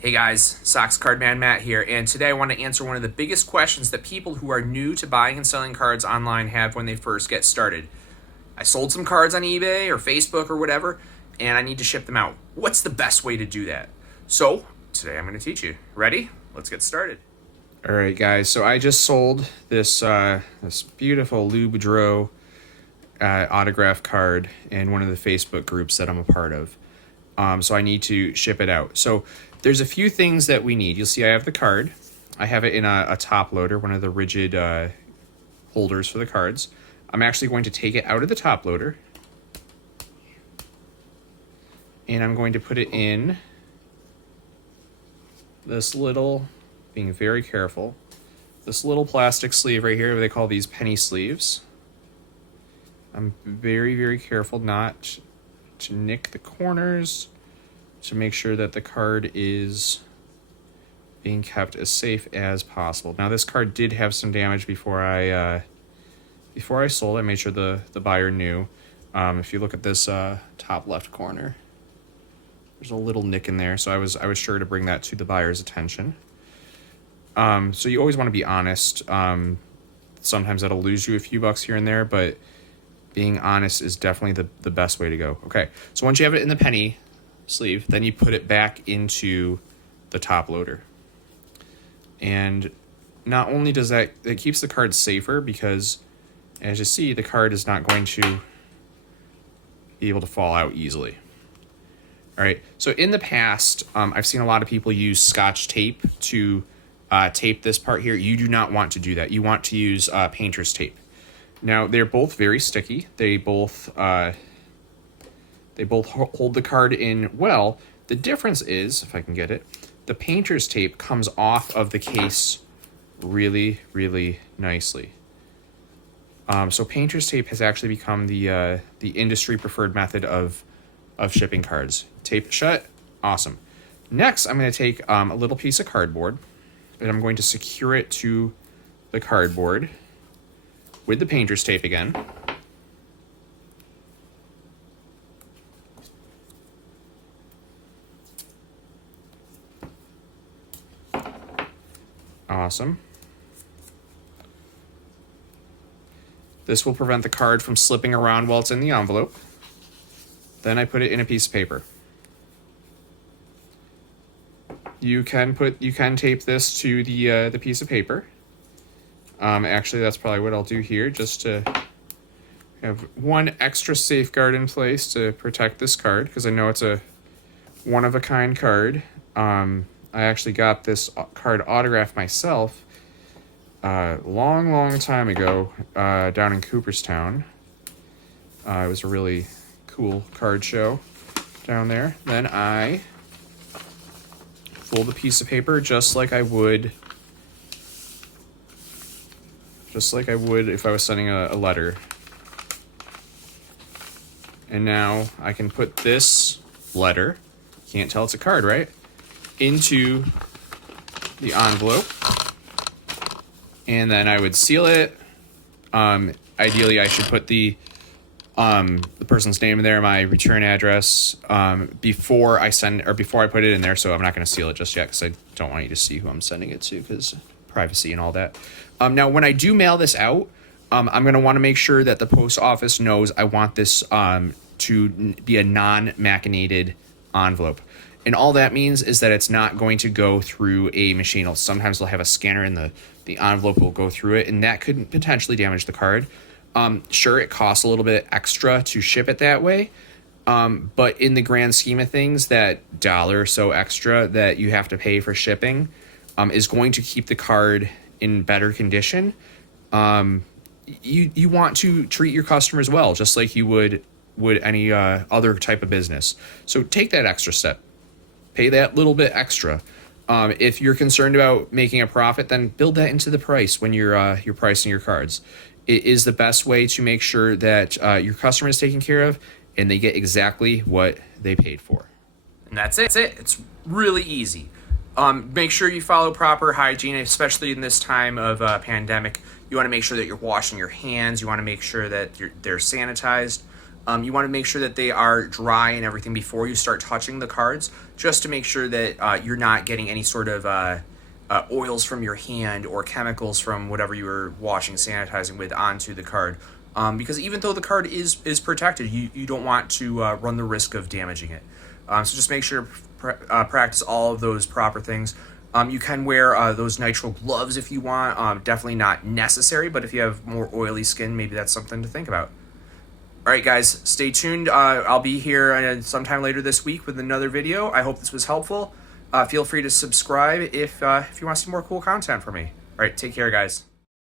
Hey guys, Sox Cardman Matt here, and today I want to answer one of the biggest questions that people who are new to buying and selling cards online have when they first get started. I sold some cards on eBay or Facebook or whatever, and I need to ship them out. What's the best way to do that? So, today I'm going to teach you. Ready? Let's get started. Alright guys, so I just sold this beautiful Lou Boudreau autograph card in one of the Facebook groups that I'm a part of. So I need to ship it out. So there's a few things that we need. You'll see I have the card. I have it in a top loader, one of the rigid holders for the cards. I'm actually going to take it out of the top loader. And I'm going to put it in this little, being very careful, this little plastic sleeve right here. They call these penny sleeves. I'm very, very careful not to nick the corners, to make sure that the card is being kept as safe as possible. Now this card did have some damage before I sold. I made sure the buyer knew. If you look at this top left corner, there's a little nick in there, so I was sure to bring that to the buyer's attention. So you always want to be honest. Sometimes that'll lose you a few bucks here and there, but being honest is definitely the best way to go. Okay, so once you have it in the penny sleeve, then you put it back into the top loader. And not only does that, it keeps the card safer because, as you see, the card is not going to be able to fall out easily. All right, so in the past, I've seen a lot of people use Scotch tape to tape this part here. You do not want to do that. You want to use painter's tape. Now, they're both very sticky. They both hold the card in well. The difference is, if I can get it, the painter's tape comes off of the case really, really nicely. So painter's tape has actually become the industry preferred method of shipping cards. Tape it shut, awesome. Next, I'm going to take a little piece of cardboard, and I'm going to secure it to the cardboard with the painter's tape again. Awesome. This will prevent the card from slipping around while it's in the envelope. Then I put it in a piece of paper. You can tape this to the piece of paper. Actually, that's probably what I'll do here, just to have one extra safeguard in place to protect this card, because I know it's a one-of-a-kind card. I actually got this card autographed myself long time ago down in Cooperstown. It was a really cool card show down there. Then I fold the piece of paper just like I would if I was sending a letter. And now I can put this letter, can't tell it's a card, right, into the envelope. And then I would seal it. Ideally, I should put the person's name in there, my return address, before I put it in there. So I'm not going to seal it just yet because I don't want you to see who I'm sending it to, because privacy and all that. Now, when I do mail this out, I'm going to want to make sure that the post office knows I want this to be a non-machinated envelope. And all that means is that it's not going to go through a machine. Sometimes they'll have a scanner and the envelope will go through it, and that could potentially damage the card. Sure, it costs a little bit extra to ship it that way, but in the grand scheme of things, that dollar or so extra that you have to pay for shipping is going to keep the card in better condition. You want to treat your customers well, just like you would any other type of business. So take that extra step. Pay that little bit extra. If you're concerned about making a profit, then build that into the price when you're pricing your cards. It is the best way to make sure that your customer is taken care of and they get exactly what they paid for. And that's it. It's really easy. Make sure you follow proper hygiene, especially in this time of pandemic. You want to make sure that you're washing your hands. You want to make sure that they're sanitized. You want to make sure that they are dry and everything before you start touching the cards, just to make sure that you're not getting any sort of oils from your hand or chemicals from whatever you were washing, sanitizing with onto the card. Because even though the card is protected, you don't want to run the risk of damaging it. So just make sure to practice all of those proper things. You can wear those nitrile gloves if you want. Definitely not necessary, but if you have more oily skin, maybe that's something to think about. All right, guys, stay tuned. I'll be here sometime later this week with another video. I hope this was helpful. Feel free to subscribe if you want to see more cool content from me. All right, take care, guys.